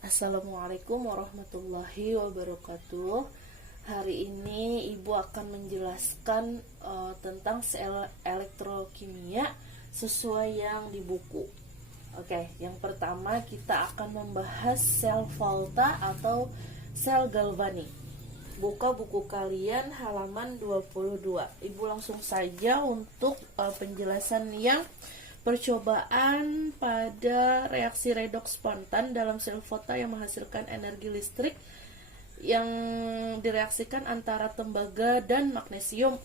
Assalamualaikum warahmatullahi wabarakatuh. Hari ini Ibu akan menjelaskan tentang sel elektrokimia sesuai yang di buku. Oke, yang pertama kita akan membahas sel Volta atau sel galvanik. Buka buku kalian halaman 22. Ibu langsung saja untuk penjelasan yang percobaan pada reaksi redoks spontan dalam sel Volta yang menghasilkan energi listrik yang direaksikan antara tembaga dan magnesium.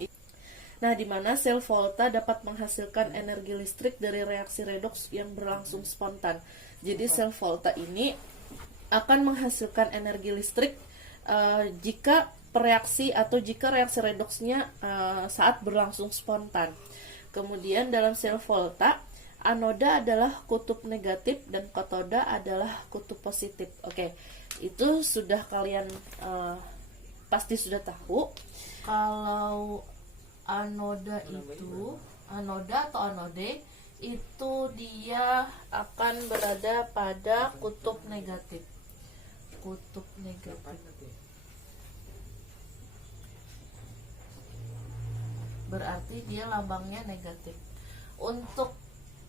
Nah, di mana sel Volta dapat menghasilkan energi listrik dari reaksi redoks yang berlangsung spontan. Jadi sel Volta ini akan menghasilkan energi listrik jika reaksi redoksnya saat berlangsung spontan. Kemudian dalam sel Volta, anoda adalah kutub negatif dan katoda adalah kutub positif. Oke, itu sudah kalian pasti sudah tahu. Kalau anoda atau anode itu dia akan berada pada kutub negatif. Kutub negatif. Berarti dia lambangnya negatif. Untuk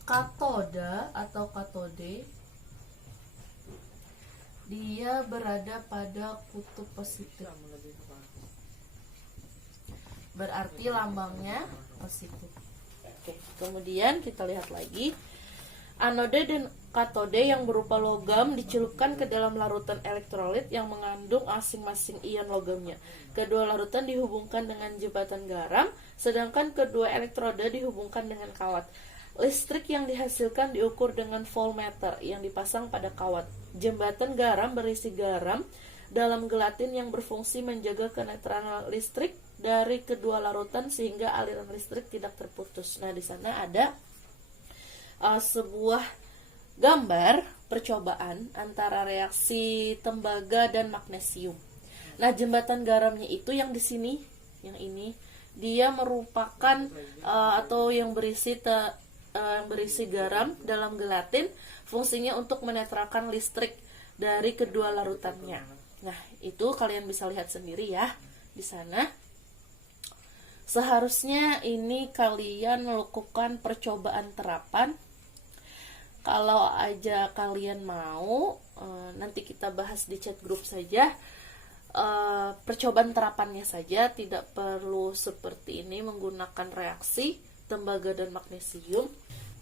katoda atau katode, dia berada pada kutub positif. Berarti lambangnya positif. Oke, kemudian kita lihat lagi. Anode dan katode yang berupa logam dicelupkan ke dalam larutan elektrolit yang mengandung masing-masing ion logamnya. Kedua larutan dihubungkan dengan jembatan garam, sedangkan kedua elektroda dihubungkan dengan kawat. Listrik yang dihasilkan diukur dengan voltmeter yang dipasang pada kawat. Jembatan garam berisi garam dalam gelatin yang berfungsi menjaga kenetralan listrik dari kedua larutan sehingga aliran listrik tidak terputus. Nah, di sana ada sebuah gambar percobaan antara reaksi tembaga dan magnesium. Nah, jembatan garamnya itu yang di sini, yang ini, dia merupakan atau yang berisi garam dalam gelatin, fungsinya untuk menetralkan listrik dari kedua larutannya. Nah, itu kalian bisa lihat sendiri ya di sana. Seharusnya ini kalian melakukan percobaan terapan. Kalau aja kalian mau, nanti kita bahas di chat grup saja. Percobaan terapannya saja, tidak perlu seperti ini menggunakan reaksi tembaga dan magnesium.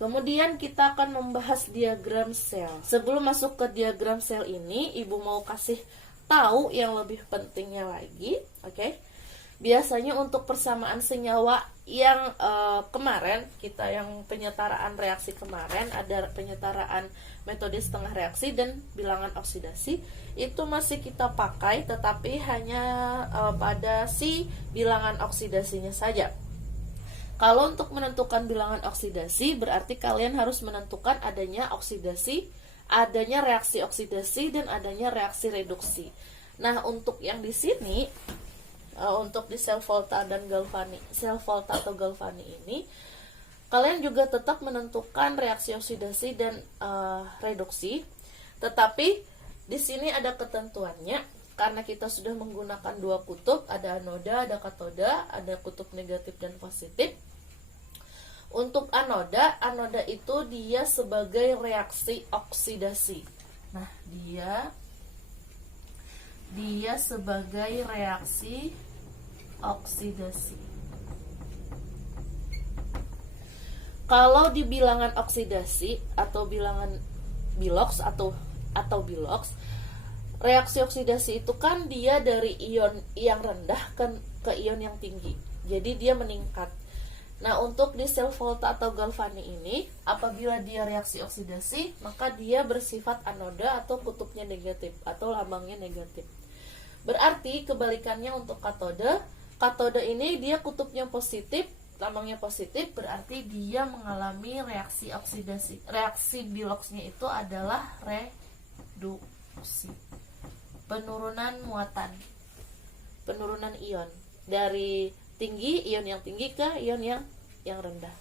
Kemudian kita akan membahas diagram sel. Sebelum masuk ke diagram sel ini, Ibu mau kasih tahu yang lebih pentingnya lagi, oke? Biasanya untuk persamaan senyawa yang kemarin kita yang penyetaraan reaksi kemarin, ada penyetaraan metode setengah reaksi dan bilangan oksidasi, itu masih kita pakai, tetapi hanya pada si bilangan oksidasinya saja. Kalau untuk menentukan bilangan oksidasi, berarti kalian harus menentukan adanya oksidasi, adanya reaksi oksidasi, dan adanya reaksi reduksi. Nah, untuk yang di sini, untuk di sel Volta dan galvanik, sel Volta atau galvanik ini, kalian juga tetap menentukan reaksi oksidasi dan reduksi, tetapi di sini ada ketentuannya karena kita sudah menggunakan dua kutub, ada anoda, ada katoda, ada kutub negatif dan positif. Untuk anoda itu dia sebagai reaksi oksidasi. Nah, dia sebagai reaksi oksidasi. Kalau di bilangan oksidasi atau bilangan biloks atau biloks, reaksi oksidasi itu kan dia dari ion yang rendah ke ion yang tinggi. Jadi dia meningkat. Nah, untuk di sel Volta atau galvanik ini, apabila dia reaksi oksidasi, maka dia bersifat anoda atau kutubnya negatif atau lambangnya negatif. Berarti kebalikannya untuk katode. Katode ini dia kutubnya positif, lambangnya positif, berarti dia mengalami reaksi oksidasi. Reaksi biloksnya itu adalah reduksi. Penurunan muatan. Penurunan ion dari tinggi, ion yang tinggi ke ion yang rendah.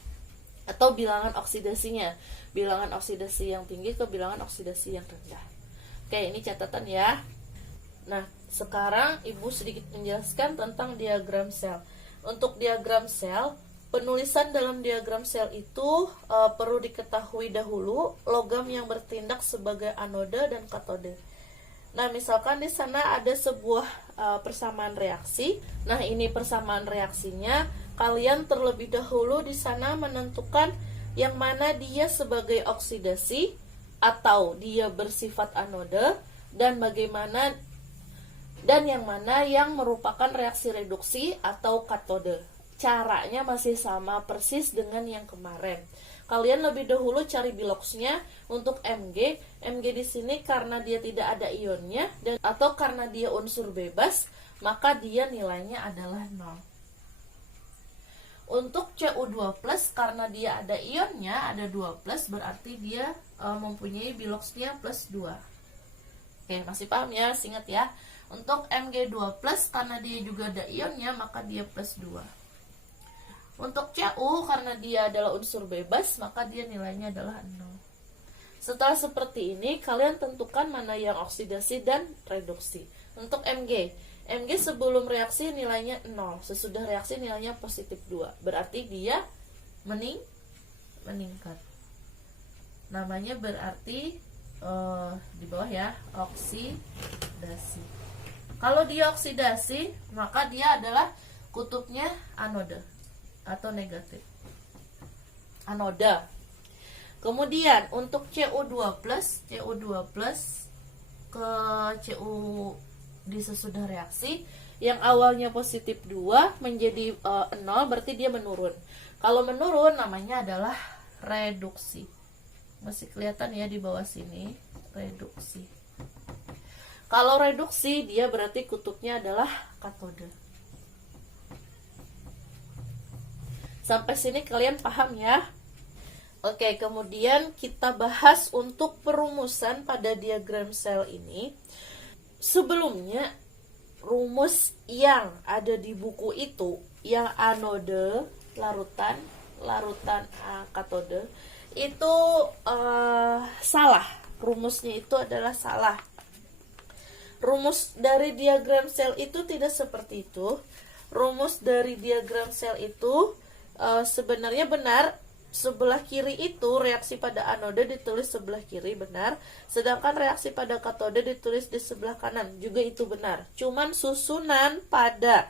Atau bilangan oksidasinya, bilangan oksidasi yang tinggi ke bilangan oksidasi yang rendah. Oke, ini catatan ya. Nah, sekarang Ibu sedikit menjelaskan tentang diagram sel. Untuk diagram sel, penulisan dalam diagram sel itu perlu diketahui dahulu logam yang bertindak sebagai anode dan katode. Nah, misalkan di sana ada sebuah persamaan reaksi. Nah, ini persamaan reaksinya. Kalian terlebih dahulu di sana menentukan yang mana dia sebagai oksidasi atau dia bersifat anode, dan bagaimana dan yang mana yang merupakan reaksi reduksi atau katode. Caranya masih sama persis dengan yang kemarin. Kalian lebih dahulu cari biloxnya. Untuk Mg di sini karena dia tidak ada ionnya dan atau karena dia unsur bebas, maka dia nilainya adalah 0. Untuk Cu2+, karena dia ada ionnya, ada 2+, berarti dia mempunyai biloxnya plus 2. Oke, masih paham ya? Ingat ya. Untuk Mg2+, karena dia juga ada ionnya, maka dia plus 2. Untuk Cu, karena dia adalah unsur bebas, maka dia nilainya adalah 0. Setelah seperti ini, kalian tentukan mana yang oksidasi dan reduksi. Untuk Mg sebelum reaksi nilainya 0, sesudah reaksi nilainya positif 2. Berarti dia meningkat. Namanya berarti di bawah ya, oksidasi. Kalau dia oksidasi, maka dia adalah kutubnya anode atau negatif. Anoda. Kemudian untuk Cu2+ ke Cu di sesudah reaksi yang awalnya positif 2 menjadi 0, berarti dia menurun. Kalau menurun namanya adalah reduksi. Masih kelihatan ya di bawah sini, reduksi. Kalau reduksi dia berarti kutubnya adalah katode. Sampai sini kalian paham ya? Oke, kemudian kita bahas untuk perumusan pada diagram sel ini. Sebelumnya, rumus yang ada di buku itu, yang anode, larutan katode, itu salah. Rumusnya itu adalah salah. Rumus dari diagram sel itu tidak seperti itu. Rumus dari diagram sel itu sebenarnya benar. Sebelah kiri itu reaksi pada anode ditulis sebelah kiri, benar. Sedangkan reaksi pada katode ditulis di sebelah kanan, juga itu benar. Cuman susunan pada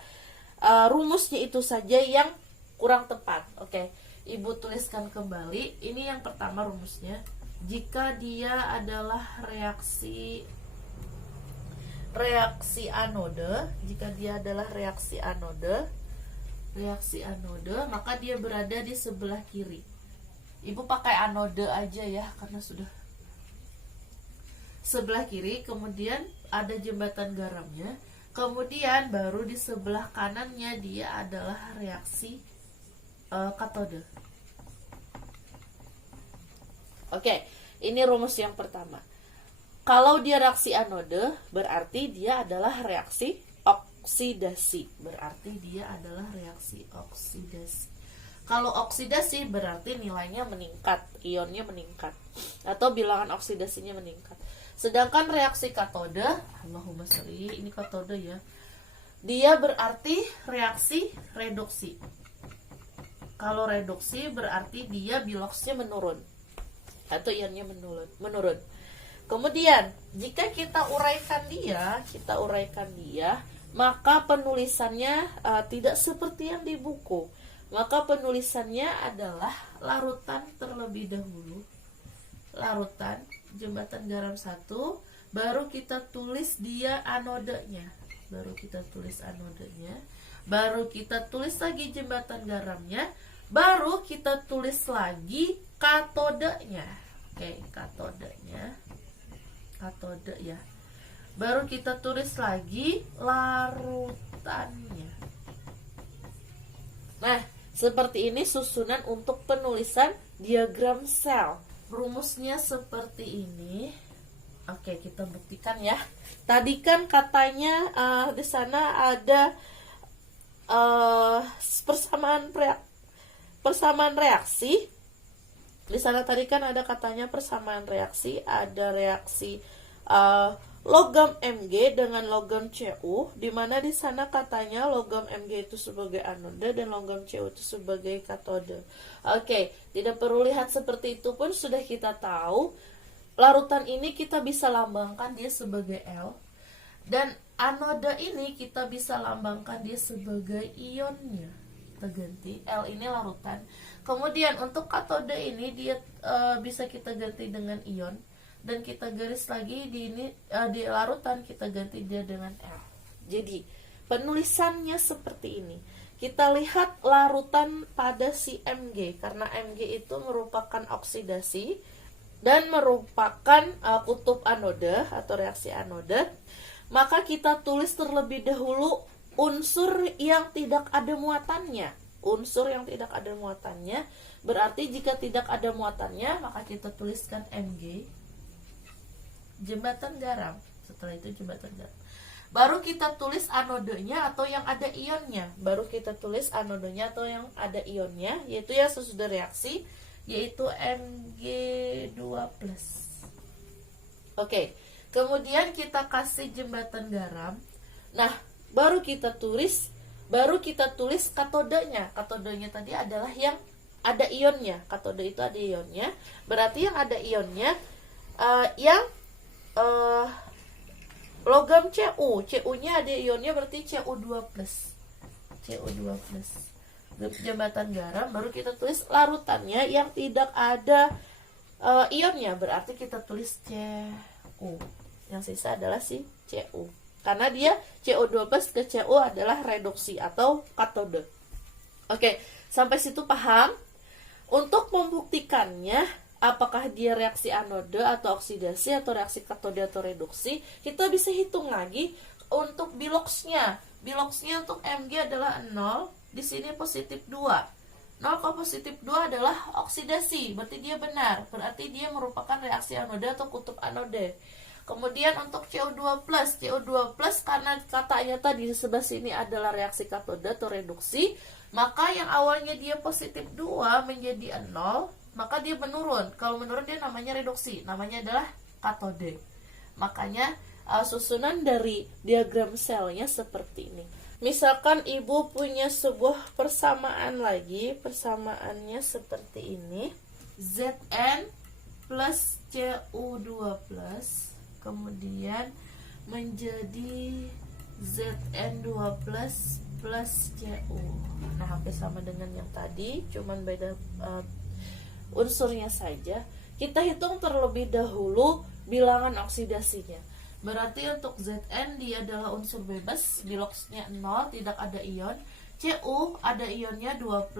rumusnya itu saja yang kurang tepat. Oke, Ibu tuliskan kembali. Ini yang pertama rumusnya. Jika dia adalah reaksi anode, maka dia berada di sebelah kiri. Ibu pakai anode aja ya, karena sudah sebelah kiri. Kemudian ada jembatan garamnya. Kemudian baru di sebelah kanannya dia adalah reaksi katode. Oke, ini rumus yang pertama. Kalau dia reaksi anode, berarti dia adalah reaksi oksidasi. Kalau oksidasi berarti nilainya meningkat, ionnya meningkat, atau bilangan oksidasinya meningkat. Sedangkan reaksi katode, Allahumma sholli, ini katode ya, dia berarti reaksi reduksi. Kalau reduksi berarti dia biloxnya menurun, atau ionnya menurun. Kemudian jika kita uraikan dia, maka penulisannya tidak seperti yang di buku. Maka penulisannya adalah larutan terlebih dahulu. Larutan, jembatan garam 1, baru kita tulis dia anodenya. Baru kita tulis lagi jembatan garamnya, baru kita tulis lagi katodenya. Oke, katodenya. Katode ya. Baru kita tulis lagi larutannya. Nah, seperti ini susunan untuk penulisan diagram sel. Rumusnya seperti ini. Oke, kita buktikan ya. Tadi kan katanya di sana ada persamaan reaksi. Di sana tadi kan ada katanya persamaan reaksi, ada reaksi logam Mg dengan logam Cu, di mana di sana katanya logam Mg itu sebagai anode dan logam Cu itu sebagai katode. Oke, tidak perlu lihat seperti itu pun sudah kita tahu larutan ini kita bisa lambangkan dia sebagai L, dan anode ini kita bisa lambangkan dia sebagai ionnya. Kita ganti L ini larutan. Kemudian untuk katode ini dia bisa kita ganti dengan ion, dan kita garis lagi di larutan kita ganti dia dengan L. Jadi penulisannya seperti ini. Kita lihat larutan pada si Mg, karena Mg itu merupakan oksidasi dan merupakan kutub anode atau reaksi anode. Maka kita tulis terlebih dahulu unsur yang tidak ada muatannya. Unsur yang tidak ada muatannya berarti jika tidak ada muatannya maka kita tuliskan Mg jembatan garam. Setelah itu jembatan garam. Baru kita tulis anodenya atau yang ada ionnya. Baru kita tulis anodenya atau yang ada ionnya, yaitu ya sesudah reaksi, yaitu Mg2+. Oke. Kemudian kita kasih jembatan garam. Nah, baru kita tulis katodenya. Katodenya tadi adalah yang ada ionnya. Katode itu ada ionnya. Berarti yang ada ionnya logam Cu. Cu-nya ada ionnya berarti Cu2+. Jembatan garam, baru kita tulis larutannya yang tidak ada ionnya, berarti kita tulis Cu. Yang sisa adalah si Cu. Karena dia Cu2+ ke Cu adalah reduksi atau katode. Oke, sampai situ paham? Untuk membuktikannya apakah dia reaksi anode atau oksidasi atau reaksi katode atau reduksi, kita bisa hitung lagi untuk biloxnya. Biloxnya untuk Mg adalah 0, di sini positif 2. 0 ke positif 2 adalah oksidasi, berarti dia benar. Berarti dia merupakan reaksi anode atau kutub anode. Kemudian untuk Cu2+, karena katanya tadi di sebelah sini adalah reaksi katode atau reduksi, maka yang awalnya dia positif 2 menjadi 0, maka dia menurun. Kalau menurun dia namanya reduksi, namanya adalah katode. Makanya susunan dari diagram selnya seperti ini. Misalkan ibu punya sebuah persamaan lagi, persamaannya seperti ini. Zn plus Cu2+, kemudian menjadi Zn2+ plus Cu. Nah, hampir sama dengan yang tadi, cuman beda unsurnya saja. Kita hitung terlebih dahulu bilangan oksidasinya. Berarti untuk Zn dia adalah unsur bebas, biloxnya 0, tidak ada ion. Cu ada ionnya 2+,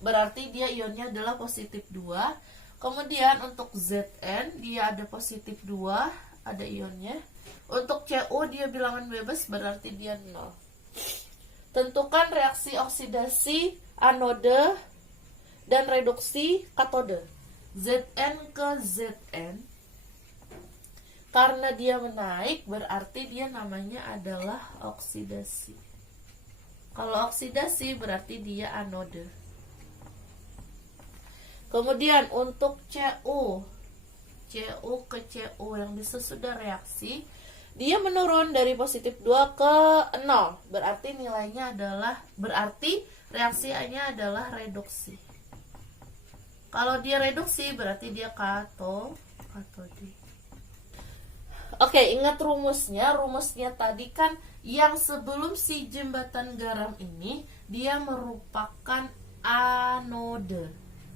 berarti dia ionnya adalah positif 2. Kemudian untuk Zn dia ada positif 2, ada ionnya. Untuk Cu dia bilangan bebas, berarti dia 0. Tentukan reaksi oksidasi anode dan reduksi katode. Zn ke Zn, karena dia menaik berarti dia namanya adalah oksidasi. Kalau oksidasi berarti dia anode. Kemudian untuk Cu ke Cu yang sesudah reaksi, dia menurun dari positif 2 ke 0. Berarti nilainya adalah, berarti reaksinya adalah reduksi. Kalau dia reduksi berarti dia katode. Oke, ingat rumusnya. Rumusnya tadi kan yang sebelum si jembatan garam ini dia merupakan anode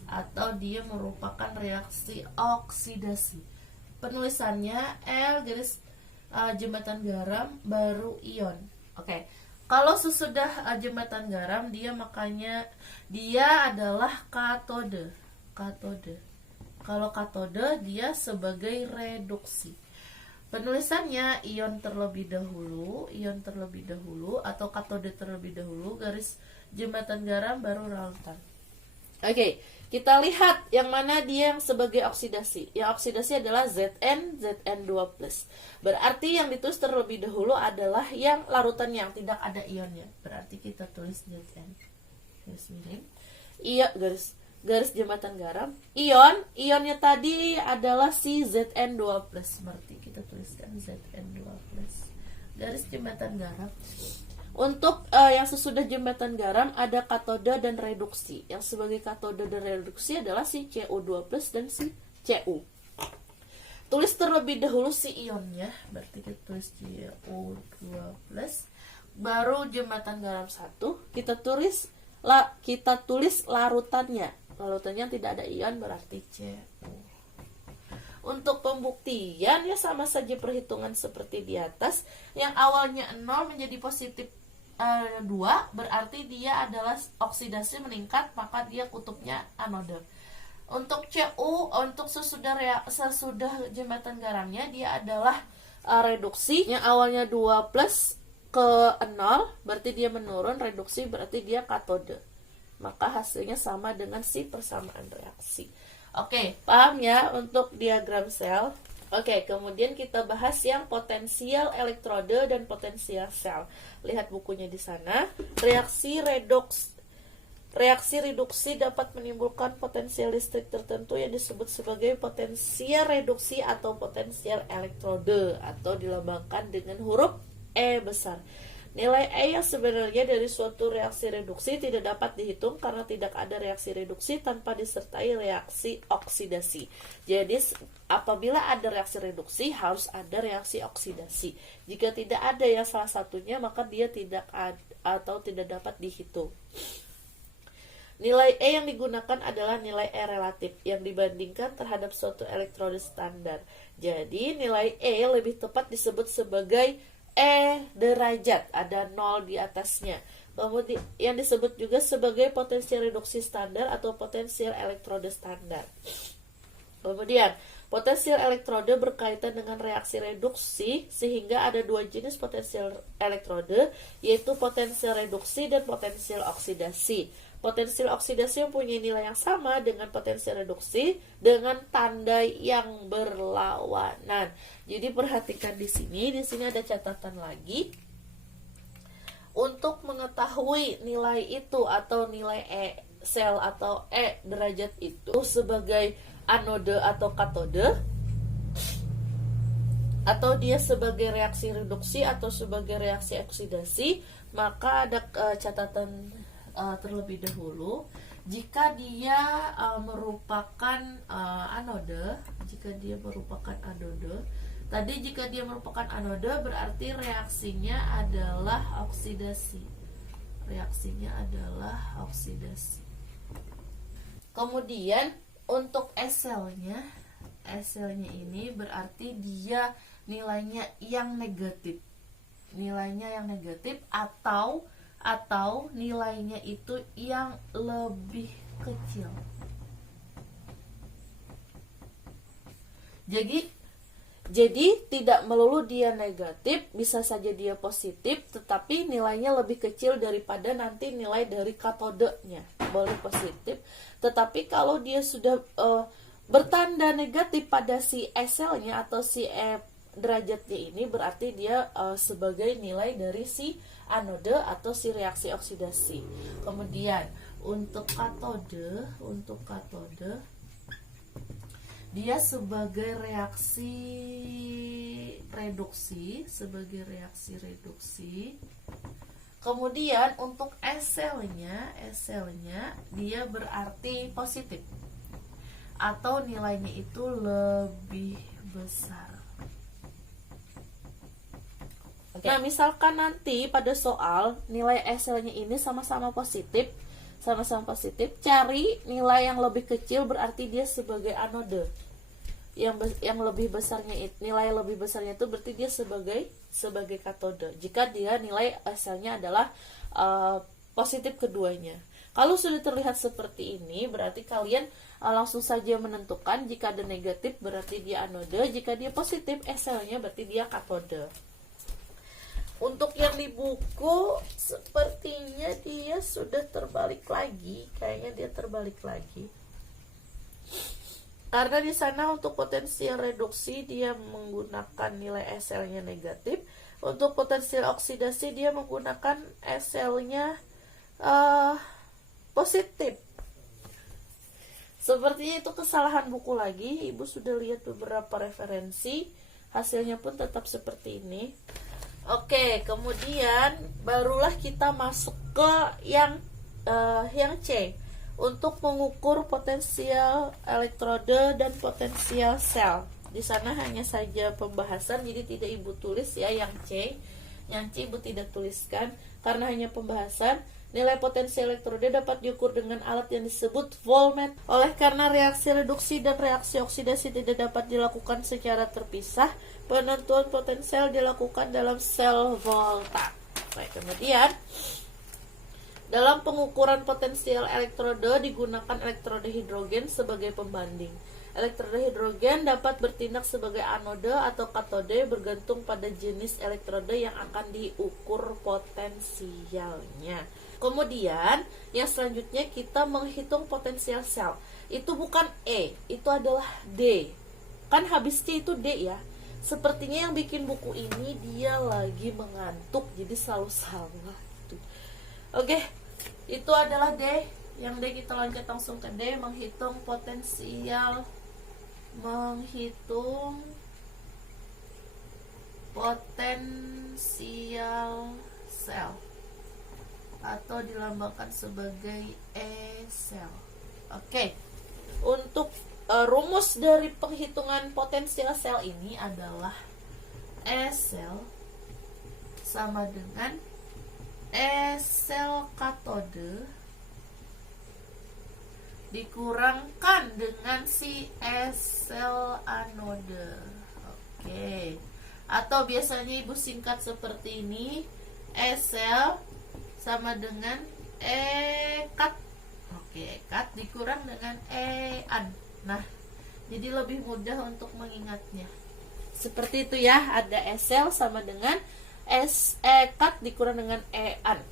atau dia merupakan reaksi oksidasi. Penulisannya L garis jembatan garam baru ion. Oke. Kalau sesudah jembatan garam dia makanya dia adalah katode. Kalau katode dia sebagai reduksi. Penulisannya ion terlebih dahulu atau katode terlebih dahulu garis jembatan garam baru larutan. Oke, kita lihat yang mana dia yang sebagai oksidasi. Yang oksidasi adalah Zn2+. Berarti yang ditulis terlebih dahulu adalah yang larutan yang tidak ada ionnya. Berarti kita tulis Zn. Garis miring. Iya, garis garis jembatan garam. Ionnya tadi adalah si Zn2+, berarti kita tuliskan Zn2+, garis jembatan garam. Untuk yang sesudah jembatan garam ada katoda dan reduksi. Yang sebagai katoda dan reduksi adalah si Cu2+ dan si Cu. Tulis terlebih dahulu si ionnya, berarti kita tulis Cu2+, baru jembatan garam 1, kita tulis larutannya. Larutannya tidak ada ion berarti Cu. Untuk pembuktian ya sama saja perhitungan seperti di atas. Yang awalnya 0 menjadi positif 2, berarti dia adalah oksidasi meningkat, maka dia kutubnya anode. Untuk Cu, untuk sesudah jembatan garamnya, dia adalah reduksi. Yang awalnya 2 plus ke 0, berarti dia menurun, reduksi berarti dia katode. Maka hasilnya sama dengan si persamaan reaksi. Oke, paham ya untuk diagram sel? Oke, kemudian kita bahas yang potensial elektrode dan potensial sel. Lihat bukunya di sana. Reaksi reduksi dapat menimbulkan potensial listrik tertentu yang disebut sebagai potensial reduksi atau potensial elektrode, atau dilambangkan dengan huruf E besar. Nilai E yang sebenarnya dari suatu reaksi reduksi tidak dapat dihitung karena tidak ada reaksi reduksi tanpa disertai reaksi oksidasi. Jadi apabila ada reaksi reduksi harus ada reaksi oksidasi. Jika tidak ada yang salah satunya maka dia tidak atau tidak dapat dihitung. Nilai E yang digunakan adalah nilai E relatif yang dibandingkan terhadap suatu elektrode standar. Jadi nilai E lebih tepat disebut sebagai E derajat, ada 0 di atasnya. Kemudian yang disebut juga sebagai potensial reduksi standar atau potensial elektrode standar. Kemudian potensial elektrode berkaitan dengan reaksi reduksi, sehingga ada dua jenis potensial elektrode, yaitu potensial reduksi dan potensial oksidasi. Potensial oksidasi mempunyai nilai yang sama dengan potensial reduksi dengan tanda yang berlawanan. Jadi perhatikan di sini ada catatan lagi. Untuk mengetahui nilai itu atau nilai E sel atau E derajat itu sebagai anode atau katode, atau dia sebagai reaksi reduksi atau sebagai reaksi oksidasi, maka ada catatan terlebih dahulu. Jika dia merupakan anode, jika dia merupakan anode berarti reaksinya adalah oksidasi. Kemudian untuk S-selnya ini berarti dia nilainya yang negatif. Atau nilainya itu yang lebih kecil. Jadi tidak melulu dia negatif, bisa saja dia positif, tetapi nilainya lebih kecil daripada nanti nilai dari katodenya. Boleh positif, tetapi kalau dia sudah bertanda negatif pada si S-selnya atau si E derajatnya ini, berarti dia sebagai nilai dari si anode atau si reaksi oksidasi. Kemudian untuk katode dia sebagai reaksi reduksi, Kemudian untuk S-selnya dia berarti positif atau nilainya itu lebih besar. Nah, misalkan nanti pada soal nilai S-selnya ini sama-sama positif, cari nilai yang lebih kecil berarti dia sebagai anode. Yang lebih besarnya nilai lebih besarnya itu berarti dia sebagai katode. Jika dia nilai S-selnya adalah positif keduanya. Kalau sudah terlihat seperti ini, berarti kalian langsung saja menentukan jika ada negatif berarti dia anode, jika dia positif S-selnya berarti dia katode. Untuk yang di buku sepertinya dia sudah terbalik lagi, Karena di sana untuk potensial reduksi dia menggunakan nilai S-selnya negatif, untuk potensial oksidasi dia menggunakan S-selnya positif. Sepertinya itu kesalahan buku lagi. Ibu sudah lihat beberapa referensi, hasilnya pun tetap seperti ini. Oke, kemudian barulah kita masuk ke yang C, untuk mengukur potensial elektrode dan potensial sel. Di sana hanya saja pembahasan, jadi tidak ibu tulis ya yang C. Yang C ibu tidak tuliskan karena hanya pembahasan. Nilai potensi elektrode dapat diukur dengan alat yang disebut voltmeter. Oleh karena reaksi reduksi dan reaksi oksidasi tidak dapat dilakukan secara terpisah, penentuan potensial dilakukan dalam sel volta. Baik, kemudian dalam pengukuran potensial elektrode digunakan elektrode hidrogen sebagai pembanding. Elektrode hidrogen dapat bertindak sebagai anode atau katode bergantung pada jenis elektrode yang akan diukur potensialnya. Kemudian yang selanjutnya kita menghitung potensial sel. Itu bukan E, itu adalah D. Kan habis C itu D ya. Sepertinya yang bikin buku ini dia lagi mengantuk, jadi selalu salah gitu. Oke, itu adalah D. Yang D kita loncat langsung ke D, menghitung potensial sel atau dilambangkan sebagai E sel. Oke. Untuk rumus dari penghitungan potensial sel ini adalah E sel sama dengan E sel katode dikurangkan dengan si S sel anode. Oke. Atau biasanya ibu singkat seperti ini, S sel sama dengan E kat. Oke, kat dikurang dengan E an. Nah, jadi lebih mudah untuk mengingatnya. Seperti itu ya, ada S sel sama dengan S E kat dikurang dengan E an.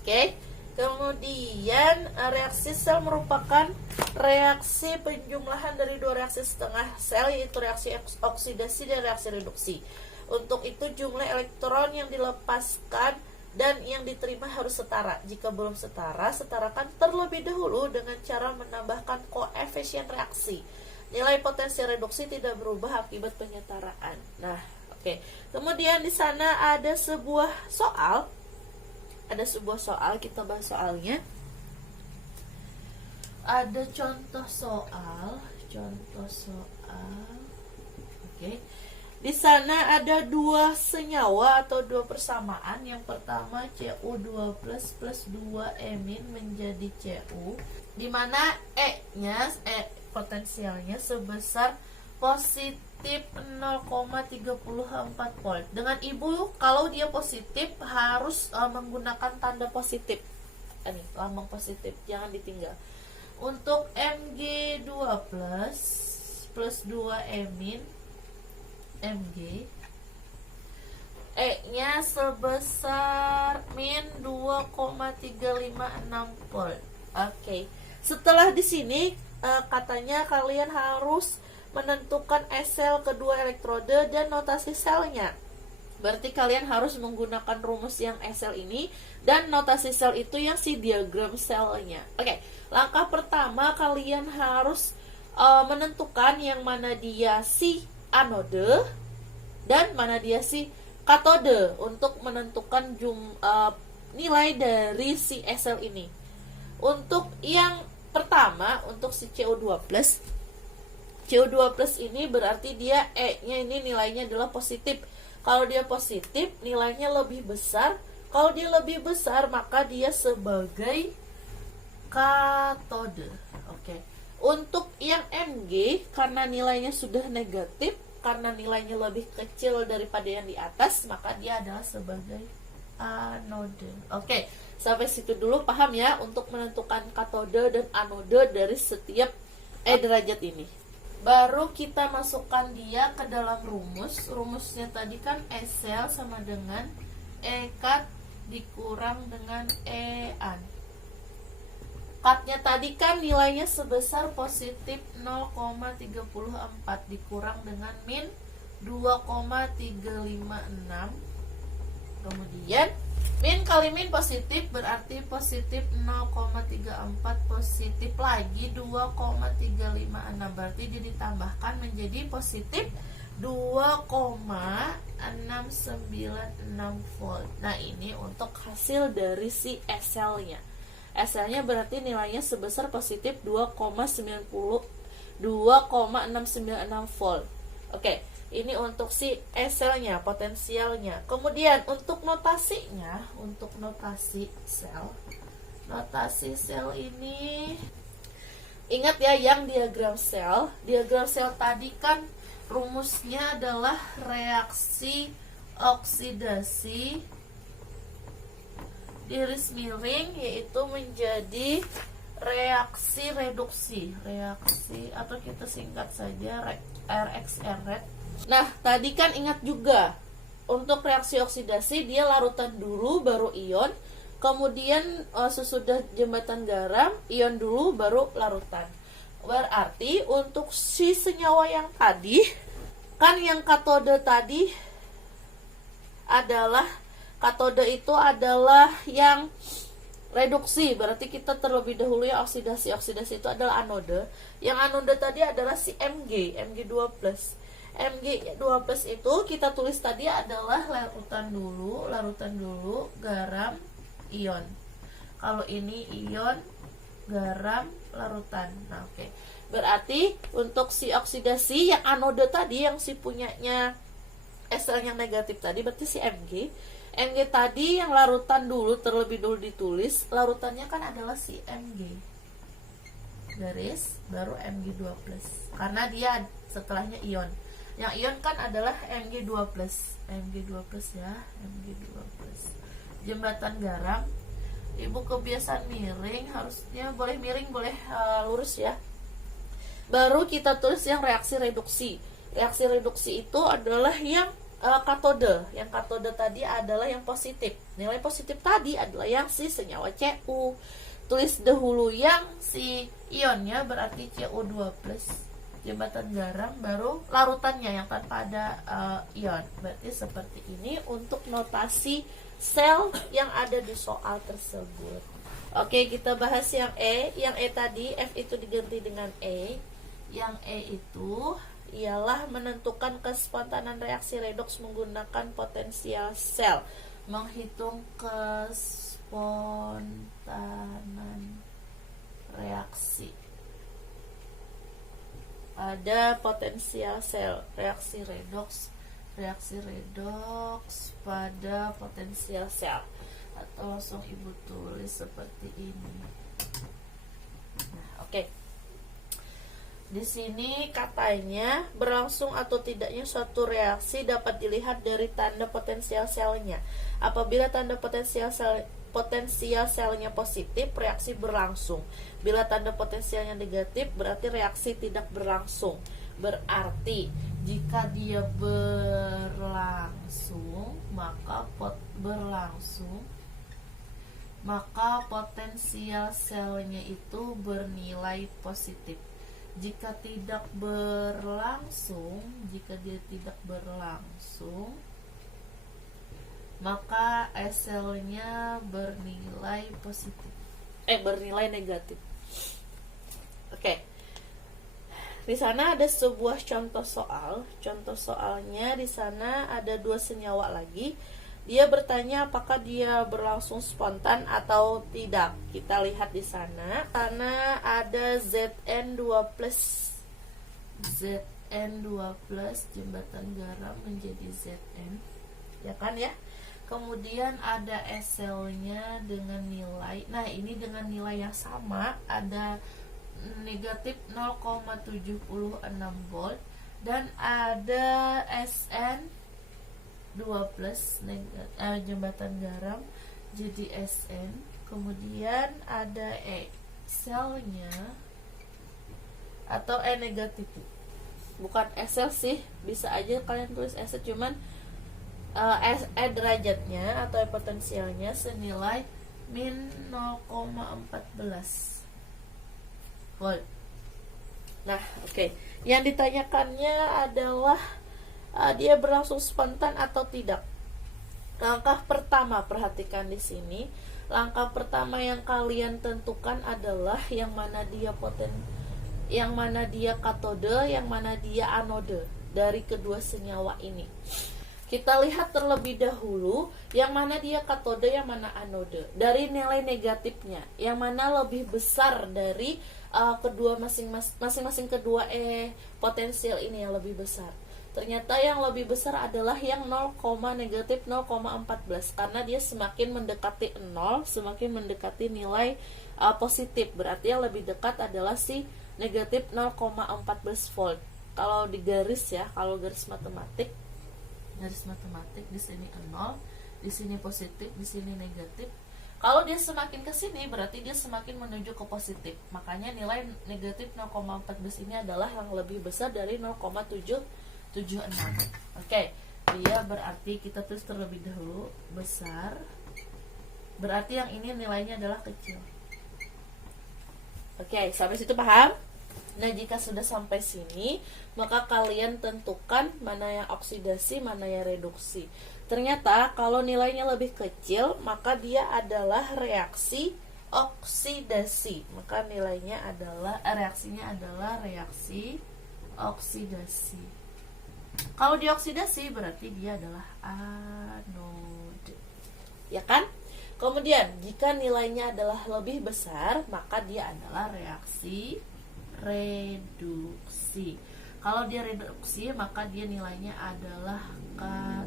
Oke. Kemudian reaksi sel merupakan reaksi penjumlahan dari dua reaksi setengah sel, yaitu reaksi oksidasi dan reaksi reduksi. Untuk itu jumlah elektron yang dilepaskan dan yang diterima harus setara. Jika belum setara, setarakan terlebih dahulu dengan cara menambahkan koefisien reaksi. Nilai potensi reduksi tidak berubah akibat penyetaraan. Nah, oke. Kemudian di sana ada sebuah soal. Kita bahas soalnya. Ada contoh soal. Oke. Di sana ada dua senyawa atau dua persamaan. Yang pertama Cu2+ plus 2E- menjadi Cu, di mana potensialnya sebesar positif 0,34 volt. Dengan ibu, kalau dia positif harus menggunakan tanda positif. Ini lambang positif, jangan ditinggal. Untuk Mg2+ plus 2E- Mg, E-nya sebesar min 2,356 volt. Oke. Setelah di sini katanya kalian harus menentukan S sel kedua elektrode dan notasi selnya. Berarti kalian harus menggunakan rumus yang S sel ini dan notasi sel itu yang si diagram selnya. Oke, langkah pertama kalian harus menentukan yang mana dia si anode dan mana dia si katode untuk menentukan nilai dari si S sel ini. Untuk yang pertama, untuk si CO2+, ini berarti dia E-nya ini nilainya adalah positif. Kalau dia positif, nilainya lebih besar. Kalau dia lebih besar, maka dia sebagai katode. Oke. Untuk yang Mg, karena nilainya sudah negatif, karena nilainya lebih kecil daripada yang di atas, maka dia adalah sebagai anode. Oke, sampai situ dulu paham ya untuk menentukan katode dan anode dari setiap derajat ini. Baru kita masukkan dia ke dalam rumus. Rumusnya tadi kan S sel sama dengan E kat dikurang dengan E an. Katnya tadi kan nilainya sebesar positif 0,34 dikurang dengan min 2,356. Kemudian min kali min positif berarti positif 0,34, positif lagi 2,356, berarti dia ditambahkan menjadi positif 2,696 volt. Nah, ini untuk hasil dari si SL-nya. SL-nya berarti nilainya sebesar positif 2,696 volt. Oke, ini untuk si SL-nya, potensialnya. Kemudian untuk notasinya, untuk notasi sel ini, ingat ya yang diagram sel tadi kan rumusnya adalah reaksi oksidasi iris miring, yaitu menjadi reaksi reduksi, atau kita singkat saja RXR. Nah, tadi kan ingat juga untuk reaksi oksidasi dia larutan dulu baru ion, kemudian sesudah jembatan garam ion dulu baru larutan. Berarti untuk si senyawa yang tadi, kan yang katode tadi adalah, katode itu adalah yang reduksi, berarti kita terlebih dahulu ya oksidasi itu adalah anode. Yang anode tadi adalah si Mg2+. Mg2+ itu kita tulis tadi adalah larutan dulu garam ion. Kalau ini ion garam larutan. Nah, oke. Berarti untuk si oksidasi yang anode tadi, yang si punyanya SL yang negatif tadi, berarti si Mg tadi yang larutan dulu, terlebih dulu ditulis larutannya kan adalah si Mg garis baru Mg2+, karena dia setelahnya ion. Yang ion kan adalah Mg2+, ya, Mg2+. Jembatan garam, Ibu kebiasaan miring, harusnya boleh miring, boleh lurus ya. Baru kita tulis yang reaksi reduksi. Reaksi reduksi itu adalah yang katode. Yang katode tadi adalah yang positif. Nilai positif tadi adalah yang si senyawa Cu. Tulis dahulu yang si ionnya, berarti Cu2+. Jembatan garam baru larutannya yang tanpa ada ion. Berarti seperti ini untuk notasi sel yang ada di soal tersebut. Oke, kita bahas yang E. Yang E tadi, F itu diganti dengan E. Yang E itu ialah menentukan kespontanan reaksi redoks menggunakan potensial sel. Menghitung kespontanan reaksi pada potensial sel, reaksi redoks pada potensial sel, atau langsung Ibu tulis seperti ini. Nah, oke. Di sini katanya berlangsung atau tidaknya suatu reaksi dapat dilihat dari tanda potensial selnya. Apabila tanda potensial selnya positif, reaksi berlangsung. Bila tanda potensialnya negatif, berarti reaksi tidak berlangsung. Berarti jika dia berlangsung, maka potensial selnya itu bernilai positif. Jika dia tidak berlangsung, maka SL-nya bernilai positif. Bernilai negatif. Oke. Di sana ada sebuah contoh soal. Contoh soalnya di sana ada dua senyawa lagi. Dia bertanya apakah dia berlangsung spontan atau tidak. Kita lihat di sana. Karena ada Zn2+, jembatan garam menjadi Zn, ya kan ya. Kemudian ada SL-nya dengan nilai. Nah, ini dengan nilai yang sama, ada negatif 0,76 volt, dan ada SN2+, jembatan garam jadi SN. Kemudian ada SL-nya atau E negatif, bukan SL sih, bisa aja kalian tulis SL, cuman derajatnya atau potensialnya senilai min 0,14 volt. Nah, oke. Yang ditanyakannya adalah dia berlangsung spontan atau tidak. Langkah pertama, perhatikan di sini. Langkah pertama yang kalian tentukan adalah yang mana dia yang mana dia katode, yang mana dia anode dari kedua senyawa ini. Kita lihat terlebih dahulu yang mana dia katode, yang mana anode. Dari nilai negatifnya, yang mana lebih besar dari kedua masing-masing kedua potensial ini yang lebih besar. Ternyata yang lebih besar adalah yang 0, negatif 0,14 karena dia semakin mendekati 0, semakin mendekati nilai positif. Berarti yang lebih dekat adalah si negatif 0,14 volt. Kalau di garis ya, kalau garis matematik di sini 0, di sini positif, di sini negatif. Kalau dia semakin ke sini berarti dia semakin menuju ke positif. Makanya nilai negatif 0,14 ini adalah yang lebih besar dari 0,76. Oke, dia berarti kita tulis terlebih dahulu besar. Berarti yang ini nilainya adalah kecil. Oke, sampai situ paham? Nah, jika sudah sampai sini, maka kalian tentukan mana yang oksidasi, mana yang reduksi. Ternyata kalau nilainya lebih kecil, maka dia adalah reaksi oksidasi. Maka nilainya adalah reaksinya adalah reaksi oksidasi. Kalau dioksidasi berarti dia adalah anode. Ya kan? Kemudian jika nilainya adalah lebih besar, maka dia adalah reaksi reduksi. Kalau dia reduksi, maka dia nilainya adalah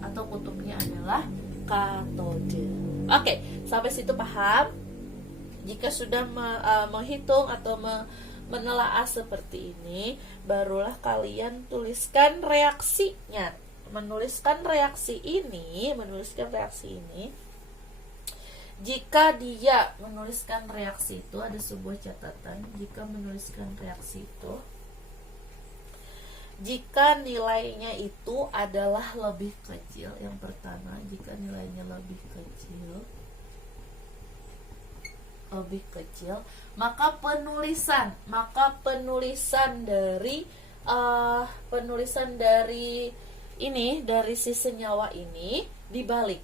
atau kutubnya adalah katode. Oke, sampai situ paham? Jika sudah menghitung atau menelaah seperti ini, barulah kalian tuliskan reaksinya. Menuliskan reaksi ini, jika dia menuliskan reaksi itu, ada sebuah catatan. Jika menuliskan reaksi itu, jika nilainya itu adalah lebih kecil, yang pertama, jika nilainya lebih kecil, maka penulisan dari dari si senyawa ini dibalik.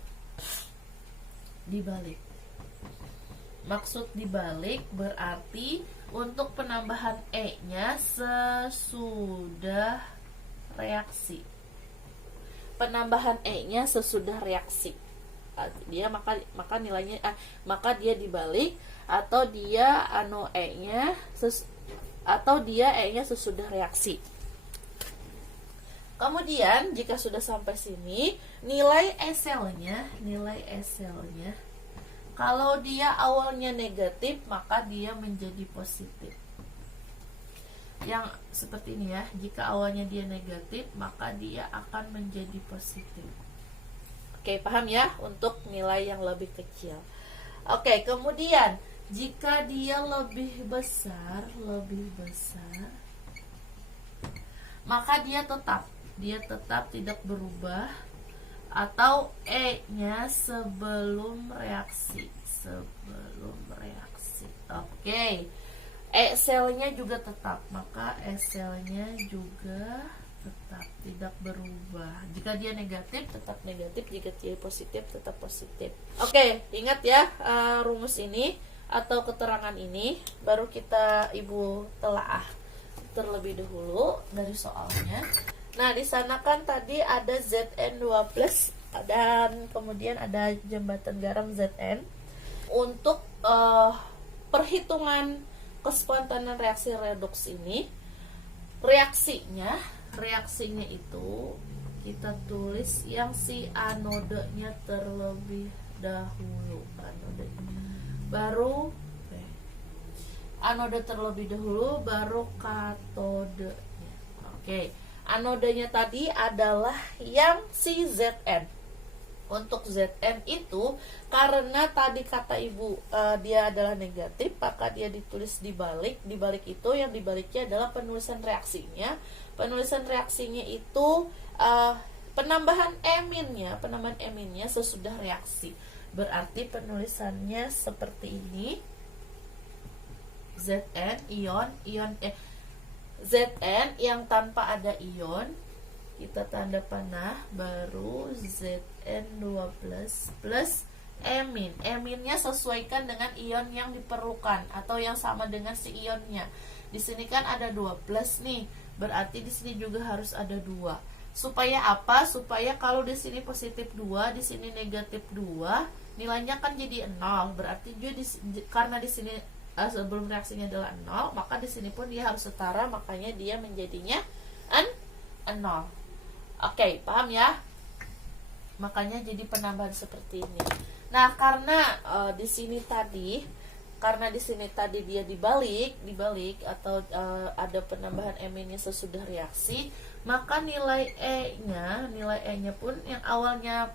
Maksud dibalik berarti untuk penambahan E-nya sesudah reaksi. Penambahan E-nya sesudah reaksi. Dia maka nilainya maka dia dibalik, atau dia E-nya sesudah reaksi. Kemudian jika sudah sampai sini, nilai SL-nya kalau dia awalnya negatif, maka dia menjadi positif. Yang seperti ini ya, jika awalnya dia negatif, maka dia akan menjadi positif. Oke, paham ya untuk nilai yang lebih kecil. Oke, kemudian jika dia lebih besar, maka dia tetap tidak berubah, atau E-nya sebelum reaksi. Oke. E-selnya juga tetap, maka E-selnya juga tetap tidak berubah. Jika dia negatif, tetap negatif. Jika dia positif, tetap positif. Oke, ingat ya rumus ini atau keterangan ini, baru kita ibu telaah terlebih dahulu dari soalnya. Nah, di sana kan tadi ada Zn2+, dan kemudian ada jembatan garam Zn. Untuk perhitungan kespontanan reaksi redoks ini, reaksinya itu kita tulis yang si anodenya terlebih dahulu. Anode terlebih dahulu, baru katode. Oke. Anodenya tadi adalah yang si Zn. Untuk Zn itu, karena tadi kata ibu dia adalah negatif, maka dia ditulis dibalik. Dibalik itu, yang dibaliknya adalah penulisan reaksinya. Penulisan reaksinya itu penambahan eminnya sesudah reaksi. Berarti penulisannya seperti ini. Zn Zn yang tanpa ada ion, kita tanda panah, baru Zn SN2 plus emin. Eminnya sesuaikan dengan ion yang diperlukan atau yang sama dengan si ionnya. Di sini kan ada 2 plus nih, berarti di sini juga harus ada 2. Supaya apa? Supaya kalau di sini positif 2, di sini negatif 2, nilainya kan jadi 0. Berarti juga karena di sini sebelum reaksinya adalah 0, maka di sini pun dia harus setara, makanya dia menjadinya 0. Oke, paham ya? Makanya jadi penambahan seperti ini. Nah, karena di sini tadi dia dibalik atau ada penambahan eminnya sesudah reaksi, maka nilai E-nya pun yang awalnya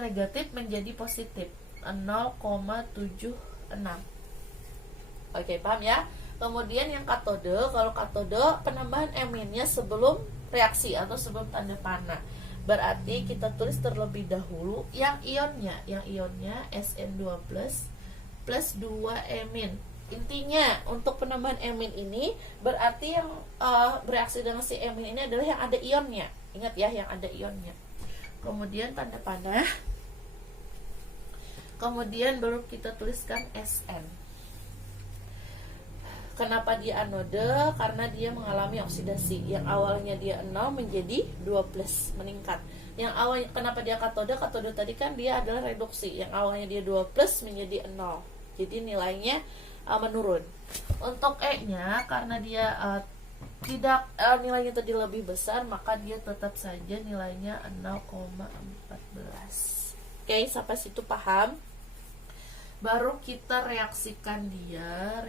negatif menjadi positif 0,76. Oke, paham ya? Kemudian yang katode, kalau katode penambahan eminnya sebelum reaksi atau sebelum tanda panah. Berarti kita tulis terlebih dahulu yang ionnya SN2 plus 2 emin. Intinya untuk penambahan emin ini berarti yang bereaksi dengan si emin ini adalah yang ada ionnya. Ingat ya, yang ada ionnya. Kemudian tanda panah. Kemudian baru kita tuliskan SN. Kenapa dia anode? Karena dia mengalami oksidasi. Yang awalnya dia 0 menjadi 2 plus, meningkat. Kenapa dia katode? Katode tadi kan dia adalah reduksi. Yang awalnya dia 2 plus menjadi 0. Jadi nilainya menurun. Untuk E-nya karena dia nilainya tadi lebih besar, maka dia tetap saja nilainya 0,14. Oke, sampai situ paham? Baru kita reaksikan dia.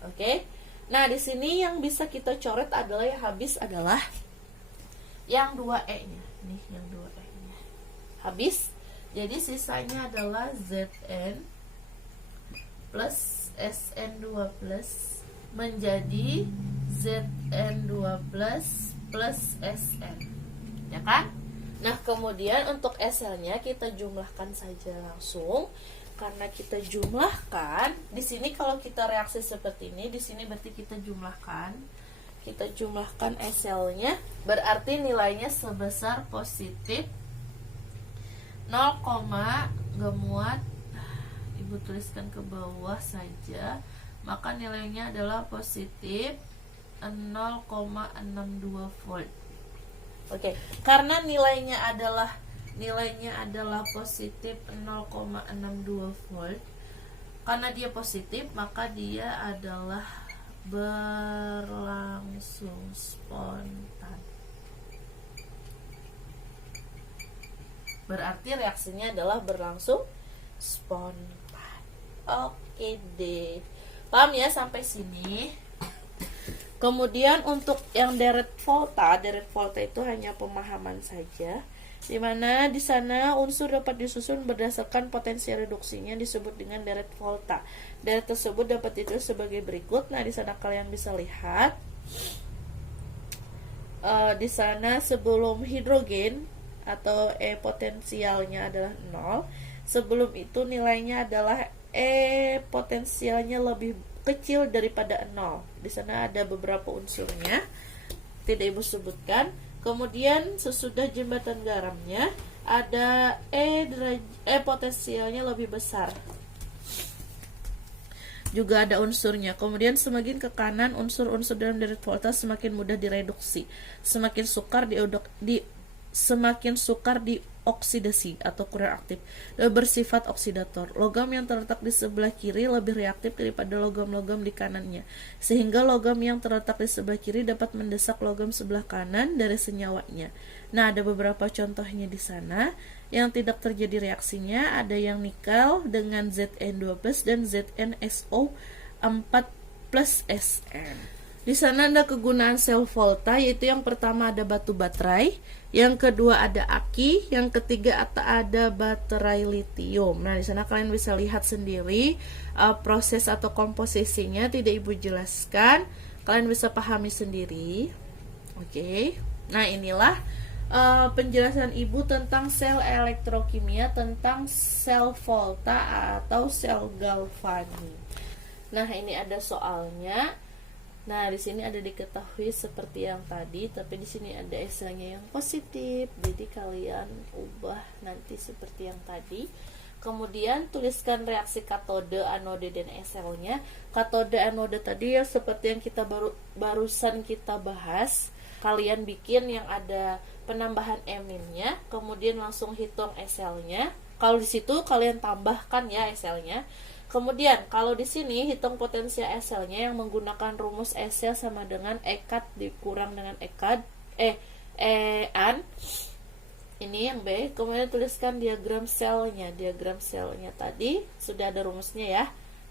Oke. Nah, di sini yang bisa kita coret adalah yang habis adalah yang 2E-nya. Nih, yang 2E-nya. Habis. Jadi sisanya adalah Zn plus SN2 plus menjadi Zn2 plus Sn. Ya kan? Nah, kemudian untuk SL-nya kita jumlahkan saja langsung. Karena kita jumlahkan, di sini kalau kita reaksi seperti ini, di sini berarti kita jumlahkan SL-nya, berarti nilainya sebesar positif 0, gak muat, Ibu tuliskan ke bawah saja, maka nilainya adalah positif 0,62 volt. Oke, karena nilainya adalah positif 0,62 volt. Karena dia positif, maka dia adalah berlangsung spontan. Berarti reaksinya adalah berlangsung spontan. Oke deh. Paham ya sampai sini? Kemudian untuk yang direct volta itu hanya pemahaman saja, dimana di sana unsur dapat disusun berdasarkan potensi reduksinya disebut dengan direct volta. Direct tersebut dapat ditulis sebagai berikut. Nah, di sana kalian bisa lihat, di sana sebelum hidrogen atau E potensialnya adalah 0, sebelum itu nilainya adalah E potensialnya lebih kecil daripada 0. Di sana ada beberapa unsurnya, tidak Ibu sebutkan. Kemudian sesudah jembatan garamnya ada E potensialnya lebih besar, juga ada unsurnya. Kemudian semakin ke kanan unsur-unsur dalam direct volta semakin mudah direduksi, semakin sukar dioksidasi atau kurang aktif, bersifat oksidator. Logam yang terletak di sebelah kiri lebih reaktif daripada logam-logam di kanannya, sehingga logam yang terletak di sebelah kiri dapat mendesak logam sebelah kanan dari senyawanya. Nah, ada beberapa contohnya di sana. Yang tidak terjadi reaksinya ada yang nikel dengan Zn2+ dan ZnSO4 plus Sn. Di sana ada kegunaan sel volta, yaitu yang pertama ada batu baterai, yang kedua ada aki, yang ketiga ada baterai litium. Nah, di sana kalian bisa lihat sendiri proses atau komposisinya, tidak Ibu jelaskan, kalian bisa pahami sendiri. Oke. Nah, inilah penjelasan Ibu tentang sel elektrokimia, tentang sel volta atau sel galvani. Nah, ini ada soalnya. Nah, di sini ada diketahui seperti yang tadi, tapi di sini ada SL-nya yang positif. Jadi kalian ubah nanti seperti yang tadi. Kemudian tuliskan reaksi katode, anode, dan SL-nya. Katode, anode tadi ya seperti yang kita barusan kita bahas. Kalian bikin yang ada penambahan emin-nya, kemudian langsung hitung SL-nya. Kalau di situ kalian tambahkan ya SL-nya. Kemudian kalau di sini hitung potensial SL-nya yang menggunakan rumus SL sama dengan EKAT dikurang dengan EAN. Ini yang B. Kemudian tuliskan diagram selnya. Diagram selnya tadi sudah ada rumusnya ya.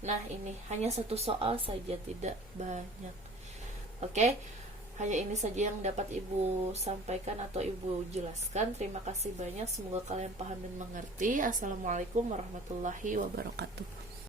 Nah, ini hanya satu soal saja, tidak banyak. Oke. Hanya ini saja yang dapat Ibu sampaikan atau Ibu jelaskan. Terima kasih banyak. Semoga kalian paham dan mengerti. Assalamualaikum warahmatullahi wabarakatuh.